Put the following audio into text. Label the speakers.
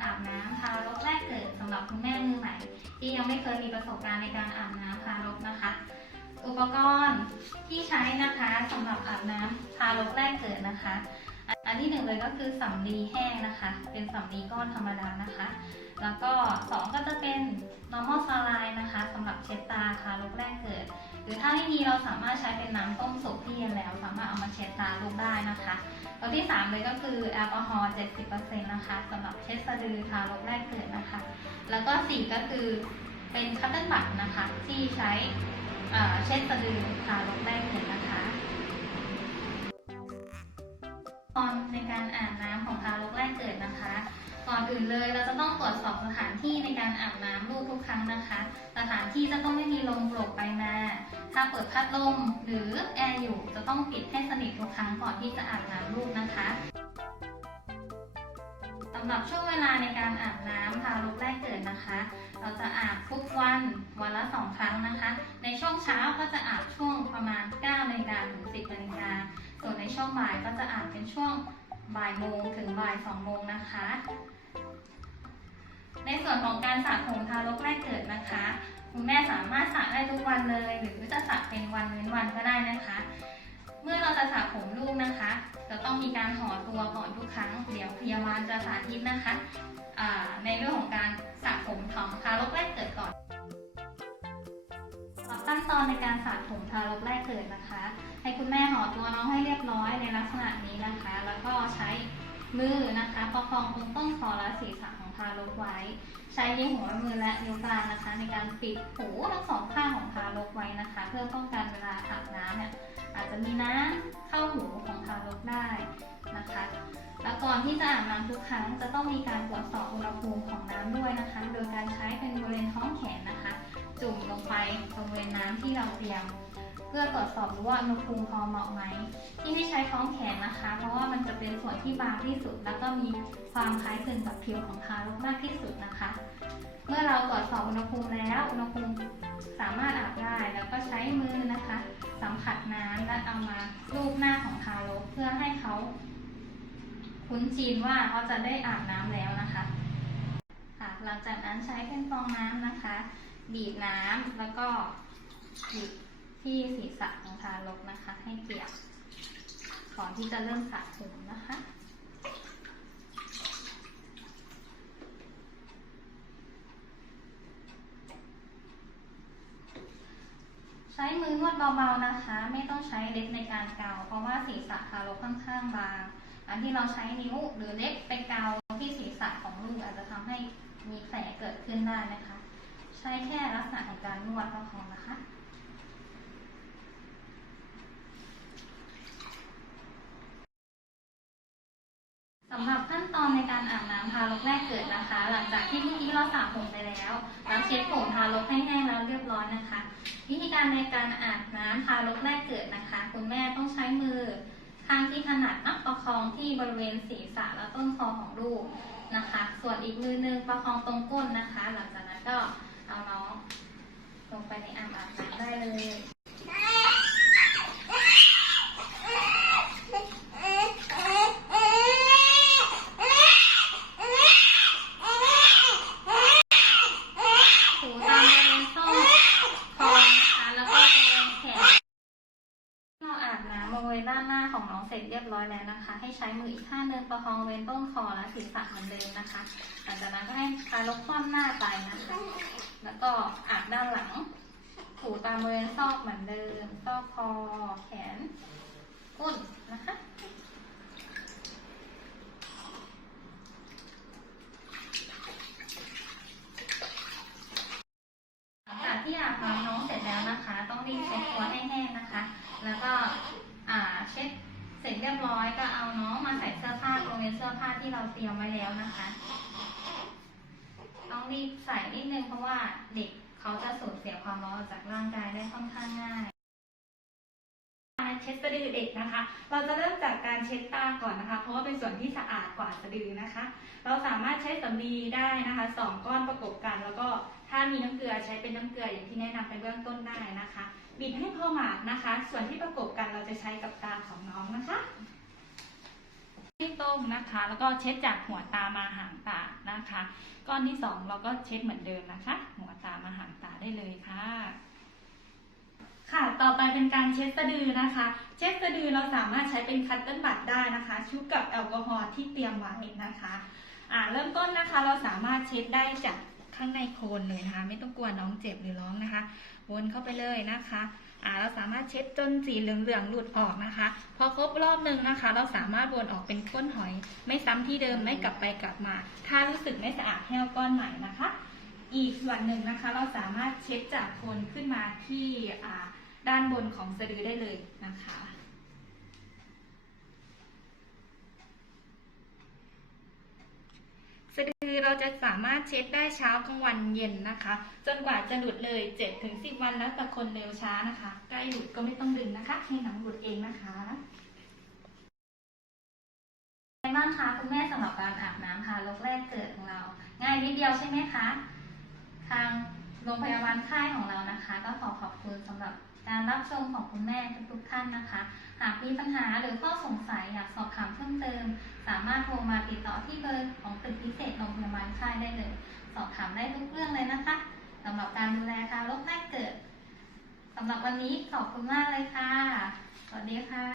Speaker 1: รับคุณแม่มือใหม่ ที่ยังไม่เคยมีประสบการณ์ในการอาบน้ำทารกนะคะ อุปกรณ์ที่ใช้นะคะสำหรับอาบน้ำทารกแรกเกิดนะคะ อันที่หนึ่งเลยก็คือสำลีแห้งนะคะ เป็นสำลีก้อนธรรมดานะคะ แล้วก็สองก็จะเป็น normal saline นะคะสำหรับเช็ดตาทารกแรกเกิด หรือถ้าไม่มีเราสามารถใช้เป็นน้ำต้ม เอามาเช็ดตาลูกได้นะคะตัวที่ 3 เลยก็คือแอลกอฮอล์ 70%นะคะสำหรับเช็ดสะดือทารกแรกเกิดนะคะ แล้วก็ 4 ก็คือเป็นคัตเติ้ลบัตนะคะ ที่ใช้เอ่อเช็ดสะดือทารกแรกเกิดนะคะ ตอนในการอาบน้ำของทารกแรกเกิดนะคะ ก่อนอื่นเลยเราจะต้องตรวจสอบสถานที่ในการอาบน้ำลูกทุกครั้งนะคะ สถานที่จะต้องไม่มีลมโกรกไปมา ถ้าเปิดพัดลมหรือแอร์อยู่จะต้องปิดให้สนิททุกครั้งก่อนที่จะอาบน้ำลูกนะคะสำหรับช่วงเวลาในการอาบน้ำทารกแรกเกิดนะคะ เราจะอาบทุกวันวันละสองครั้งนะคะ ในช่วงเช้าก็จะอาบช่วง ประมาณ9นาฬิกาถึง 10นาฬิกาส่วนในช่วงบ่ายก็จะอาบเป็นช่วงบ่ายโมงถึงบ่ายสองโมงนะคะ ในส่วนของการสระผมทารกแรกเกิดนะคะคุณแม่สามารถสระได้ทุกวันเลย หรือจะสระเป็นวันเว้นวันก็ได้นะคะ เมื่อเราจะสระผมลูกนะคะ จะต้องมีการห่อตัวก่อนทุกครั้ง เดี๋ยวพยาบาลจะสาธิตนะคะในเรื่องของการสระผมของทารกแรกเกิดก่อน ขั้นตอนในการสระผมทารกแรกเกิดนะคะ ให้คุณแม่ห่อตัวน้องให้เรียบร้อยในลักษณะนี้นะคะ แล้วก็ใช้มือนะคะประคองตรงต้นคอและศีรษะของทารกไว้ ใช้นิ้วหัวมือและนิ้วกลางนะคะ ในการปิดหูทั้งสองข้างของทารกไว้นะคะ เพื่อป้องกันเวลาอาบน้ำเนี่ยอาจจะมีน้ำเข้าหูของทารกได้นะคะ แล้วก่อนที่จะอาบน้ำทุกครั้งจะต้องมีการตรวจสอบอุณหภูมิของน้ำด้วยนะคะ โดยการใช้เป็นบริเวณ ไปตรงบริเวณน้ำที่เราเตรียม เพื่อตรวจสอบดูว่าอุณหภูมิพอเหมาะไหม ที่ไม่ใช้ท้องแขนนะคะ เพราะว่ามันจะเป็นส่วนที่บางที่สุด แล้วก็มีความคล้ายคลึงกับผิวของทารกมากที่สุดนะคะ เมื่อเราตรวจสอบอุณหภูมิแล้วอุณหภูมิสามารถอาบได้แล้วก็ใช้มือนะคะ สัมผัสน้ำและเอามาลูบหน้าของทารกเพื่อให้เขาคุ้นชินว่าเขาจะได้อาบน้ำแล้วนะคะค่ะหลังจากนั้นใช้เป็นฟองน้ำนะคะ บีบน้ำแล้วก็บีบที่ศีรษะของทารกนะคะ ให้เปียกก่อนที่จะเริ่มสระผมนะคะใช้มือนวดเบาๆนะคะ ไม่ต้องใช้เล็บในการเกา เพราะว่าศีรษะทารกค่อนข้างบาง อันที่เราใช้นิ้วหรือเล็บไปเกาที่ศีรษะของลูกอาจจะทำให้มีแผลเกิดขึ้นได้นะคะ ใช้แค่ลักษณะของการนวดก็พอนะคะ สำหรับขั้นตอนในการอาบน้ำทารกแรกเกิดนะคะ หลังจากที่เมื่อกี้เราสระผมไปแล้วแล้วเช็ดผมทารกให้แห้งแล้วเรียบร้อยนะคะ วิธีการในการอาบน้ำทารกแรกเกิดนะคะ คุณแม่ต้องใช้มือข้างที่ถนัดนับประคองที่บริเวณศีรษะและต้นคอของลูกนะคะ ส่วนอีกมือนึงประคองตรงก้นนะคะ หลังจากนั้นก็ เอาน้องลงไปในอ่างอาบน้ำได้เลย ถูตามบริเวณช่องคอนะคะ แล้วก็บริเวณแขนเราอาบน้ำบริเวณด้านหน้า ของน้องเสร็จเรียบร้อยแล้วนะคะ ให้ใช้มืออีกข้างหนึงประคองบริเวณต้นคอและศีรษะเหมือนเดิมนะคะหลังจากนั้นก็ให้ทารกคว่ำหน้าไปนะคะ แล้วก็อาบด้านหลัง ถูตามบริเวณซอกเหมือนเดิม ซอกคอ แขน ก้นนะคะหลังจากที่อาบน้ำน้องเสร็จแล้วนะคะ ต้องรีบเช็ดตัวให้แห้งนะคะ แล้วก็เช็ด เสร็จเรียบร้อยก็เอาน้องมาใส่เสื้อผ้าตรงในเสื้อผ้าที่เราเตรียมไว้แล้วนะคะ ต้องรีบใส่นิดนึงเพราะว่าเด็กเขาจะสูญเสียความร้อนออกจากร่างกายได้ค่อนข้างง่าย
Speaker 2: เช็ดสะดือเด็กนะคะ เราจะเริ่มจากการเช็ดตาก่อนนะคะ เพราะว่าเป็นส่วนที่สะอาดกว่าสะดือนะคะ เราสามารถใช้สำลีได้นะคะสองก้อนประกบกัน แล้วก็ถ้ามีน้ำเกลือใช้เป็นน้ำเกลืออย่างที่แนะนำไปเบื้องต้นได้นะคะบีบให้พอหมาดนะคะ ส่วนที่ประกบกันเราจะใช้กับตาของน้องนะคะที่ตรงนะคะ แล้วก็เช็ดจากหัวตามาหางตานะคะ ก้อนที่สองเราก็เช็ดเหมือนเดิมนะคะ หัวตามาหางตาได้เลยค่ะ ค่ะ ต่อไปเป็นการเช็ดสะดือนะคะ เช็ดสะดือเราสามารถใช้เป็นคัตเติ้ลบัตได้นะคะ ชุบกับแอลกอฮอล์ที่เตรียมไว้นะคะอ่าเริ่มต้นนะคะเราสามารถเช็ดได้จากข้างในโคนเลยนะคะ ไม่ต้องกลัวน้องเจ็บหรือร้องนะคะ วนเข้าไปเลยนะคะอ่าเราสามารถเช็ดจนสีเหลืองๆหลุดออกนะคะ พอครบรอบหนึ่งนะคะ เราสามารถวนออกเป็นก้นหอย ไม่ซ้ำที่เดิมไม่กลับไปกลับมา ถ้ารู้สึกไม่สะอาดให้เอาก้อนใหม่นะคะ อีกส่วนหนึ่งนะคะ เราสามารถเช็ดจากโคนขึ้นมาที่อ่า ด้านบนของสะดือได้เลยนะคะ สะดือเราจะสามารถเช็ดได้เช้ากลางวันเย็นนะคะ จนกว่าจะหลุดเลย7ถึง10 วันแล้วแต่คนเร็วช้านะคะ ใกล้หลุดก็ไม่ต้องดึงนะคะ ให้หนังหลุดเองนะคะ
Speaker 1: เป็นบ้างคะคุณแม่สำหรับการอาบน้ำทารกแรกเกิดของเรา ง่ายนิดเดียวใช่ไหมคะ ทางโรงพยาบาลค่ายของเรานะคะ ก็ขอขอบคุณสำหรับ การรับชมของคุณแม่ทุกๆท่านนะคะ หากมีปัญหาหรือข้อสงสัยอยากสอบถามเพิ่มเติม สามารถโทรมาติดต่อที่เบอร์ของตึกพิเศษโรงพยาบาลค่ายได้เลย สอบถามได้ทุกเรื่องเลยนะคะสำหรับการดูแลทารกแรกเกิดสำหรับวันนี้ขอบคุณมากเลยค่ะ สวัสดีค่ะ